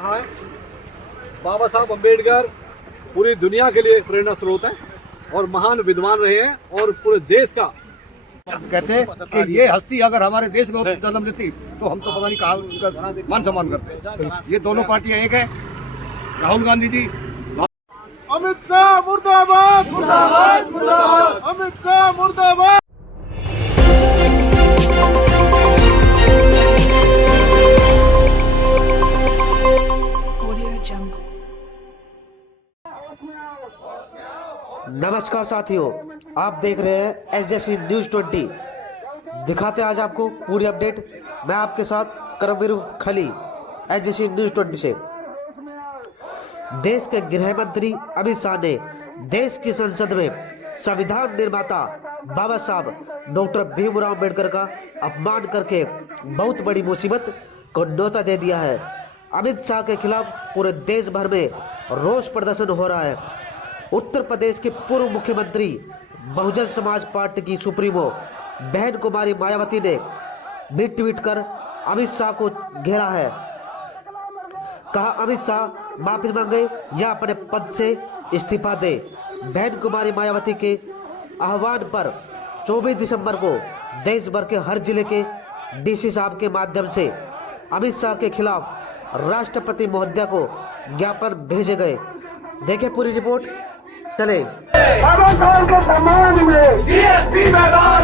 है बाबा साहब अम्बेडकर पूरी दुनिया के लिए एक प्रेरणा स्रोत है और महान विद्वान रहे हैं और पूरे देश का कहते हैं कि ये हस्ती अगर हमारे देश में जन्म लेती तो हम तो पता नहीं कहाँ उनका मान सम्मान करते। ये दोनों पार्टियां एक है। राहुल गांधी जी, अमित शाह मुर्दाबाद, मुर्दाबाद, मुर्दाबाद, अमित शाह मुर्दाबाद। नमस्कार साथियों, आप देख रहे हैं एसजेसी न्यूज 20। दिखाते हैं आज आपको पूरी अपडेट। मैं आपके साथ करमवीर खली, एसजेसी न्यूज 20 से। देश के गृह मंत्री अमित शाह ने देश की संसद में संविधान निर्माता बाबा साहब डॉक्टर भीमराव अम्बेडकर का अपमान करके बहुत बड़ी मुसीबत को न्योता दे दिया है। अमित शाह के खिलाफ पूरे देश भर में रोष प्रदर्शन हो रहा है। उत्तर प्रदेश के पूर्व मुख्यमंत्री बहुजन समाज पार्टी की सुप्रीमो बहन कुमारी मायावती ने भी ट्वीट कर अमित शाह को घेरा है। कहा, अमित शाह माफी मांगे या अपने पद से इस्तीफा दे। बहन कुमारी मायावती के आह्वान पर 24 दिसंबर को देश भर के हर जिले के डीसी साहब के माध्यम से अमित शाह के खिलाफ राष्ट्रपति महोदय को ज्ञापन भेजे गए। देखें पूरी रिपोर्ट। चले बाबा साहब के सम्मान में डीएसपी मैदान,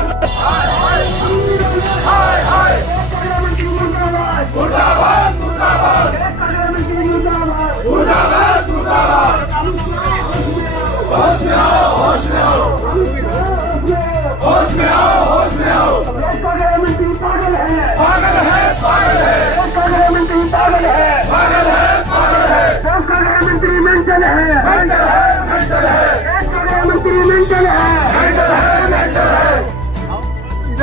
मुर्दाबाद, मुर्दाबाद, मुर्दाबाद, मुर्दाबाद, मुर्दाबाद। होश में आओ, होश में आओ, होश में आओ, होश में आओ। पागल है, पागल है, पागल है, मंत्री पागल है, पागल है, पागल है, मंत्री मेंटल है, मेंटल है, मेंटल है, मंत्री मेंटल है, मेंटल है, मेंटल है।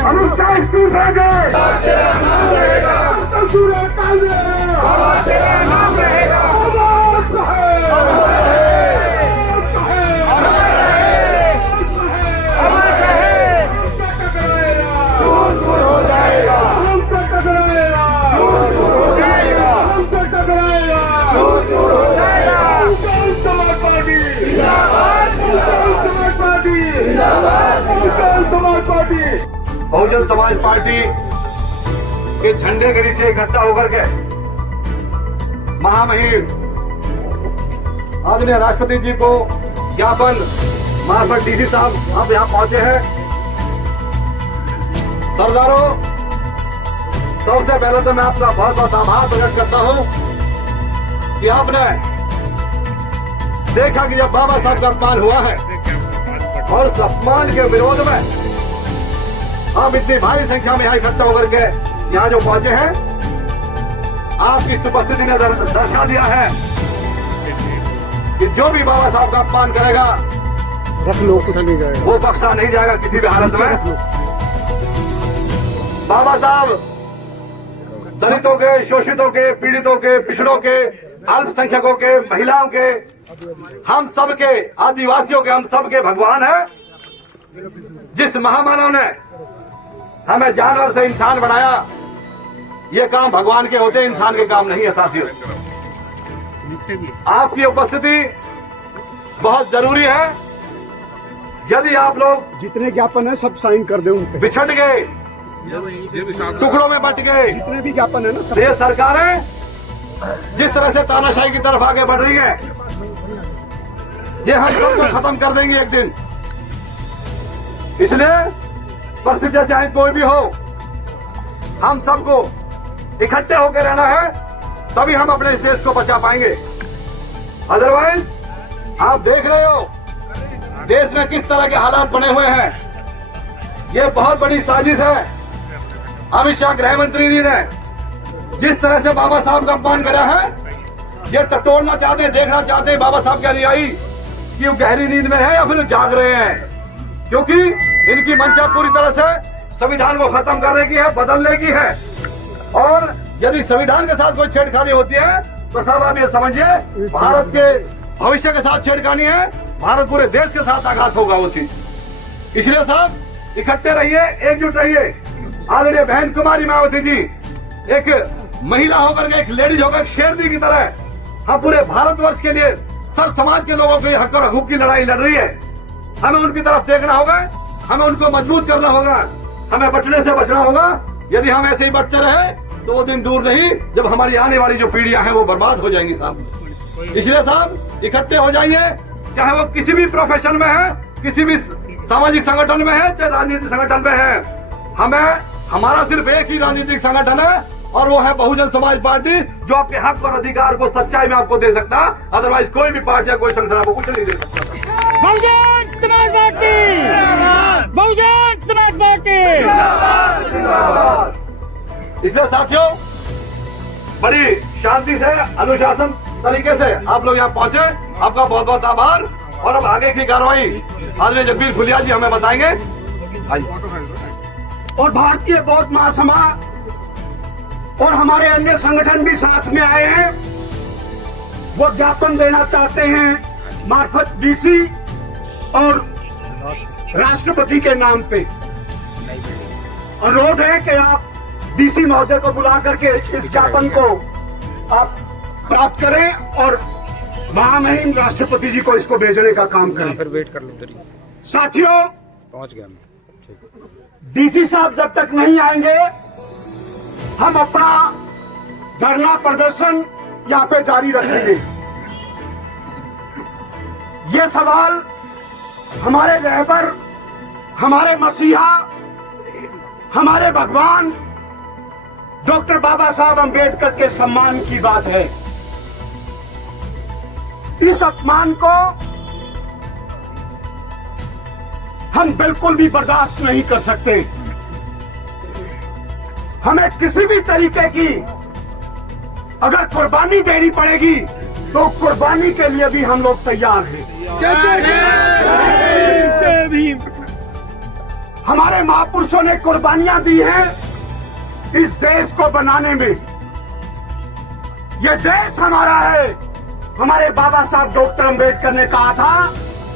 अमित शाह इस्तीफा दे, तेरा नाम रहेगा, तेरा नाम रहेगा, बहुजन समाज पार्टी के झंडे के नीचे इकट्ठा होकर के महामहिम आदरणीय राष्ट्रपति जी को ज्ञापन मार्फत डीसी साहब आप यहाँ पहुंचे हैं। सरदारों, सबसे पहले तो मैं आपका बहुत बहुत आभार प्रकट करता हूं कि आपने देखा कि जब बाबा साहब का अपमान हुआ है और उस अपमान के विरोध में आप इतनी भारी संख्या में यहाँ इकट्ठा होकर के यहाँ जो पहुंचे हैं, आपकी उपस्थिति ने दर्शा दिया है कि जो भी बाबा साहब का अपमान करेगा वो बख्शा नहीं जाएगा किसी भी हालत में। बाबा साहब दलितों के, शोषितों के, पीड़ितों के, पिछड़ों के, अल्पसंख्यकों के, महिलाओं के, हम सब के, आदिवासियों के, हम सब के भगवान है। जिस महामानव ने हमें जानवर से इंसान बनाया, ये काम भगवान के होते, इंसान के काम नहीं है। साथियों, आपकी उपस्थिति बहुत जरूरी है। यदि आप लोग जितने ज्ञापन है सब साइन कर दे उन पे। बिछड़ गए, टुकड़ों में बट गए, जितने भी ज्ञापन है ना सब। ये सरकारें जिस तरह से तानाशाही की तरफ आगे बढ़ रही है, ये हम सबको खत्म कर देंगे एक दिन। इसलिए परिस्थितियां चाहे कोई भी हो, हम सबको इकट्ठे होकर रहना है, तभी हम अपने इस देश को बचा पाएंगे। अदरवाइज आप देख रहे हो देश में किस तरह के हालात बने हुए हैं। ये बहुत बड़ी साजिश है। अमित शाह गृह मंत्री जी ने जिस तरह से बाबा साहब का अपमान करा है, ये टटोलना चाहते हैं, देखना चाहते हैं बाबा साहब की अनुयायी कि वो गहरी नींद में है या फिर जाग रहे हैं, क्योंकि इनकी मंशा पूरी तरह से संविधान को खत्म करने की है, बदलने की है। और यदि संविधान के साथ कोई छेड़खानी होती है तो सब आप ये समझिए भारत के भविष्य के साथ छेड़खानी है, भारत पूरे देश के साथ आघात होगा वो चीज। इसलिए सब इकट्ठे रहिए, एकजुट रहिए। आदरणीय बहन कुमारी मायावती जी एक महिला होकर के, एक लेडीज होकर शेरनी की तरह हम पूरे भारतवर्ष के लिए सर समाज के लोगों के हक और हकूक की लड़ाई लड़ रही है। हमें उनकी तरफ देखना होगा, हमें उनको मजबूत करना होगा, हमें बचने से बचना होगा। यदि हम ऐसे ही बढ़ते रहे तो वो दिन दूर नहीं जब हमारी आने वाली जो पीढ़ियां हैं वो बर्बाद हो जाएंगी साहब। इसलिए साहब इकट्ठे हो जाइए, चाहे वो किसी भी प्रोफेशन में है, किसी भी सामाजिक संगठन में है, चाहे राजनीतिक संगठन में है। हमारा सिर्फ एक ही राजनीतिक संगठन है और वो है बहुजन समाज पार्टी, जो आपके हक और अधिकार को सच्चाई में आपको दे सकता। अदरवाइज कोई भी पार्टी या कोई संगठन आपको कुछ नहीं दे सकता। Bahujan Samaj party, Bahujan Samaj party. इसलिए साथियों बड़ी शांति से अनुशासन तरीके से आप लोग यहाँ पहुंचे, आपका बहुत बहुत आभार। और अब आगे की कार्रवाई आदरणीय जगबीर फुलिया जी हमें बताएंगे। और भारतीय बौद्ध महासभा और हमारे अन्य संगठन भी साथ में आए हैं। वो ज्ञापन देना चाहते हैं मार्फत डीसी और राष्ट्रपति के नाम पे। अनुरोध है कि आप डीसी महोदय को बुला करके इस ज्ञापन को आप प्राप्त करें और महामहिम राष्ट्रपति जी को इसको भेजने का काम करें। फिर वेट कर लो। साथियों पहुंच गया मैं। डीसी साहब जब तक नहीं आएंगे हम अपना धरना प्रदर्शन यहाँ पे जारी रखेंगे। ये सवाल हमारे रहबर, हमारे मसीहा, हमारे भगवान डॉक्टर बाबा साहब अम्बेडकर के सम्मान की बात है। इस अपमान को हम बिल्कुल भी बर्दाश्त नहीं कर सकते। हमें किसी भी तरीके की अगर कुर्बानी देनी पड़ेगी तो कुर्बानी के लिए भी हम लोग तैयार हैं। हमारे महापुरुषों ने कुर्बानियां दी हैं इस देश को बनाने में। ये देश हमारा है। हमारे बाबा साहब डॉक्टर अम्बेडकर ने कहा था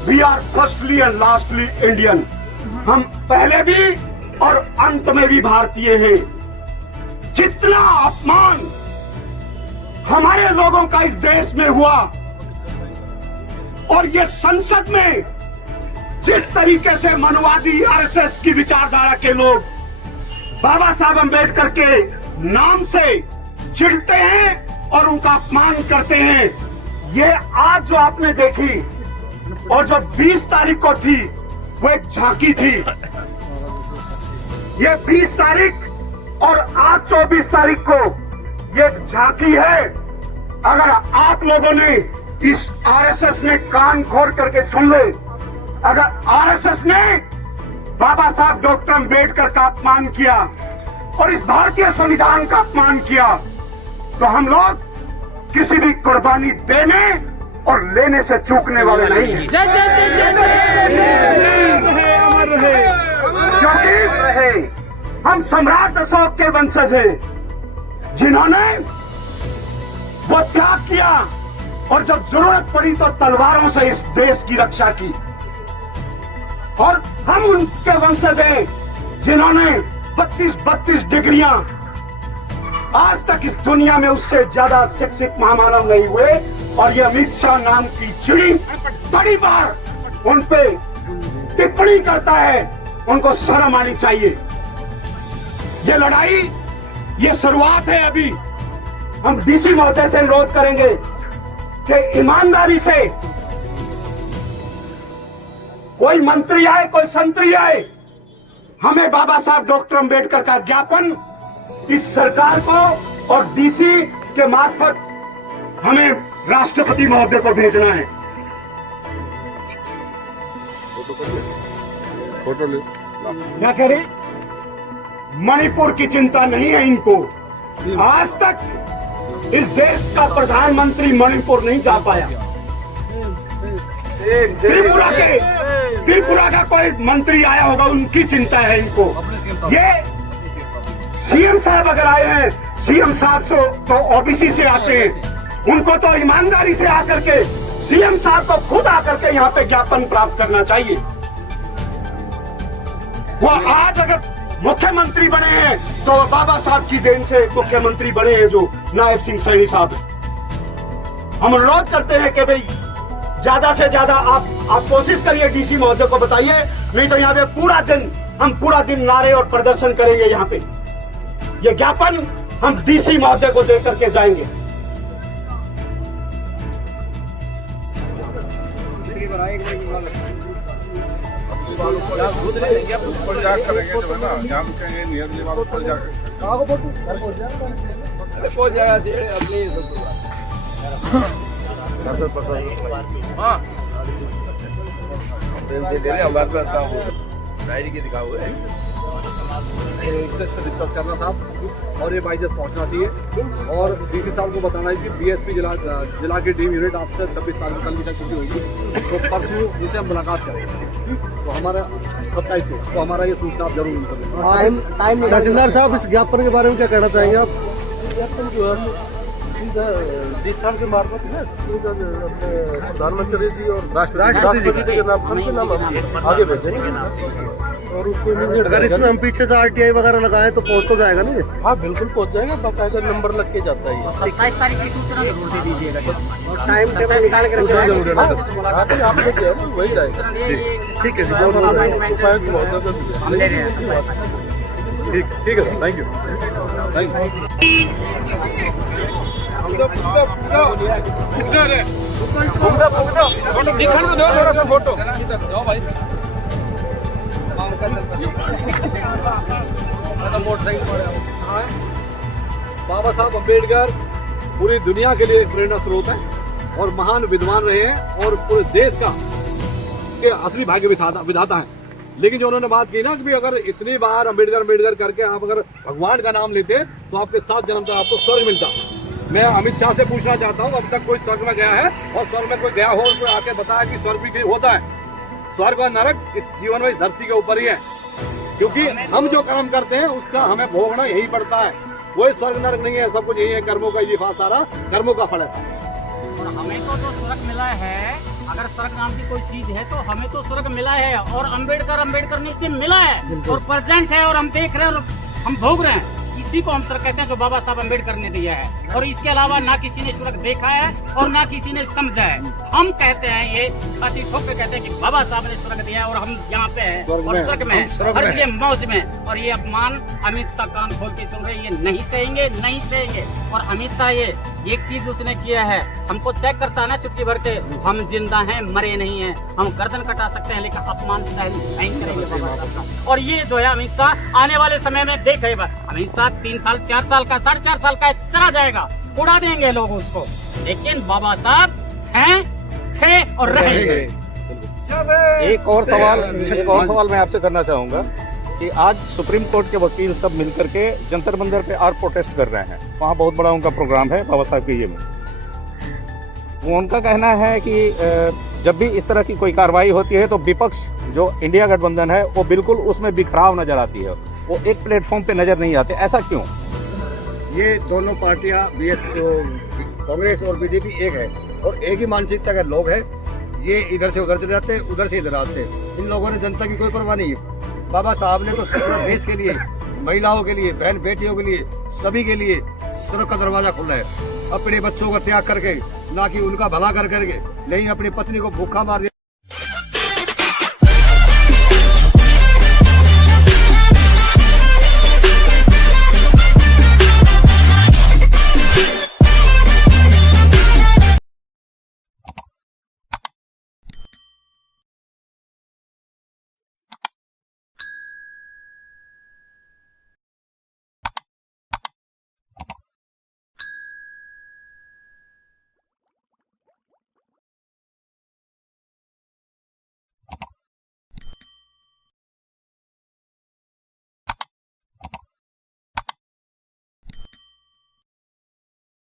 we are firstly and lastly Indian. हम पहले भी और अंत में भी भारतीय हैं। जितना अपमान हमारे लोगों का इस देश में हुआ और ये संसद में जिस तरीके से मनुवादी आरएसएस की विचारधारा के लोग बाबा साहब अम्बेडकर के नाम से चिढ़ते हैं और उनका अपमान करते हैं, ये आज जो आपने देखी और जो 20 तारीख को थी वो एक झांकी थी। ये 20 तारीख और आज 24 तारीख को ये एक झांकी है। अगर आप लोगों ने इस आरएसएस ने कान खोल करके सुन ले, अगर आरएसएस ने बाबा साहब डॉक्टर अम्बेडकर का अपमान किया और इस भारतीय संविधान का अपमान किया तो हम लोग किसी भी कुर्बानी देने और लेने से चूकने वाले नहीं हैं। क्योंकि हम सम्राट अशोक के वंशज हैं जिन्होंने वो त्याग किया और जब जरूरत पड़ी तो तलवारों से इस देश की रक्षा की। और हम उनके वंशज हैं जिन्होंने 32 डिग्रियां, आज तक इस दुनिया में उससे ज्यादा शिक्षित महामानव नहीं हुए। और ये अमित शाह नाम की चिड़ी बड़ी बार उन पे टिप्पणी करता है, उनको शर्म आनी चाहिए। ये लड़ाई ये शुरुआत है। अभी हम डीसी महोदय से अनुरोध करेंगे कि ईमानदारी से कोई मंत्री आए, कोई संतरी आए, हमें बाबा साहब डॉक्टर अम्बेडकर का ज्ञापन इस सरकार को और डीसी के मार्फत हमें राष्ट्रपति महोदय को भेजना है। क्या कह रहे? मणिपुर की चिंता नहीं है इनको। आज तक इस देश का प्रधानमंत्री मणिपुर नहीं जा पाया। त्रिपुरा का कोई मंत्री आया होगा, उनकी चिंता है इनको। ये सीएम साहब अगर आए हैं, सीएम साहब तो ओबीसी से आते हैं, उनको तो ईमानदारी से आकर के सीएम साहब को खुद आकर के यहाँ पे ज्ञापन प्राप्त करना चाहिए। वो आज अगर मुख्यमंत्री बने हैं तो बाबा साहब की देन से मुख्यमंत्री बने हैं, जो नायब सिंह सैनी साहब है। हम अनुरोध करते हैं कि भाई ज्यादा से ज्यादा आप कोशिश करिए, डीसी महोदय को बताइए, नहीं तो यहाँ पे पूरा दिन नारे और प्रदर्शन करेंगे। यहाँ पे ये ज्ञापन हम डीसी महोदय को देकर के जाएंगे। डिस्कस करना था और ये बाइजत पहुंचना चाहिए और डीसी साहब को बताना है कि बीएसपी जिला की टीम यूनिट आपसे 26 तारीख कल तक छुट्टी होगी, तो परसों जिसे हम मुलाकात करेंगे। तो हमारा 27 को तो हमारा ये सूचना आप जरूर मिल। तहसीलदार साहब, इस ज्ञापन के बारे में क्या कहना चाहेंगे आप? ज्ञापन जो है जिस साल के मार्फत है प्रधानमंत्री जी और राष्ट्रपति जी के नाम सबके नाम आगे भेजेंगे और उसको अगर इसमें हम पीछे से आरटीआई वगैरह लगाएं तो पहुंच तो जाएगा नहीं? हाँ बिल्कुल पहुंच जाएगा, बाकायदा नंबर लग के जाता है। 27 तारीख की सूचना जरूर दे दीजिएगा। टाइम टेबल निकाल के आप लोग जो है वही जाएगा। ठीक है जी, ठीक है सर, थैंक यू। फोटो बाबा साहब अम्बेडकर पूरी दुनिया के लिए प्रेरणा स्रोत है और महान विद्वान रहे हैं और पूरे देश का के असली भाग्य विधाता है। लेकिन जो उन्होंने बात की ना कि अगर इतनी बार अम्बेडकर करके आप अगर भगवान का नाम लेते तो आपके 7 जन्म तक आपको स्वर्ग मिलता। मैं अमित शाह से पूछना चाहता हूँ, अब तक कोई स्वर्ग में गया है और स्वर्ग में कोई गया हो और कोई आके बताया कि स्वर्ग भी होता है? स्वर्ग और नरक इस जीवन में इस धरती के ऊपर ही है, क्योंकि हम जो कर्म करते हैं उसका हमें भोगना यही पड़ता है। कोई स्वर्ग नरक नहीं है, सब कुछ यही है, कर्मों का ये सारा कर्मों का फल है सारा। और हमें तो स्वर्ग मिला है, अगर स्वर्ग नाम की कोई चीज है तो हमें तो स्वर्ग मिला है और अम्बेडकर ने इसे मिला है और प्रेजेंट है और हम देख रहे हैं और हम भोग रहे हैं। इसी को हम स्वर्ग कहते हैं जो बाबा साहब अम्बेडकर ने दिया है और इसके अलावा ना किसी ने स्वर्ग देखा है और ना किसी ने समझा है। हम कहते हैं, ये छाती ठोक के कहते हैं कि बाबा साहब ने स्वर्ग दिया है और हम यहाँ पे हैं और स्वर्ग में हैं, हर जगह मौज में। और ये अपमान अमित शाह कान खोल के सुन रहे, ये नहीं सहेंगे। और अमित शाह ये एक चीज उसने किया है, हमको चेक करता है ना चुटकी भर के, हम जिंदा हैं, मरे नहीं हैं। हम गर्दन कटा सकते हैं लेकिन अपमान सहन नहीं करेंगे बाबा साहब का। और ये जो है अमित शाह आने वाले समय में देखेगा, अमित शाह 3 साल 4 साल का 4.5 साल का चला जाएगा, उड़ा देंगे लोग उसको, लेकिन बाबा साहब हैं, थे और रहेंगे। एक और सवाल मैं आपसे करना चाहूँगा कि आज सुप्रीम कोर्ट के वकील सब मिलकर के जंतर मंदिर पे आज प्रोटेस्ट कर रहे हैं। वहाँ बहुत बड़ा उनका प्रोग्राम है बाबा साहब के ये में। वो उनका कहना है कि जब भी इस तरह की कोई कार्रवाई होती है तो विपक्ष जो इंडिया गठबंधन है वो बिल्कुल उसमें बिखराव नजर आती है, वो एक प्लेटफॉर्म पे नजर नहीं आते। ऐसा क्यों? ये दोनों पार्टियां कांग्रेस और बीजेपी एक है और एक ही मानसिकता के लोग हैं। ये इधर से उधर चले जाते हैं, उधर से इधर आते हैं। इन लोगों ने जनता की कोई परवाह नहीं है। बाबा साहब ने तो पूरा देश के लिए, महिलाओं के लिए, बहन बेटियों के लिए, सभी के लिए स्वर्ग का दरवाजा खुला है। अपने बच्चों का त्याग करके, ना कि उनका भला कर करके, नहीं अपनी पत्नी को भूखा मार दिया।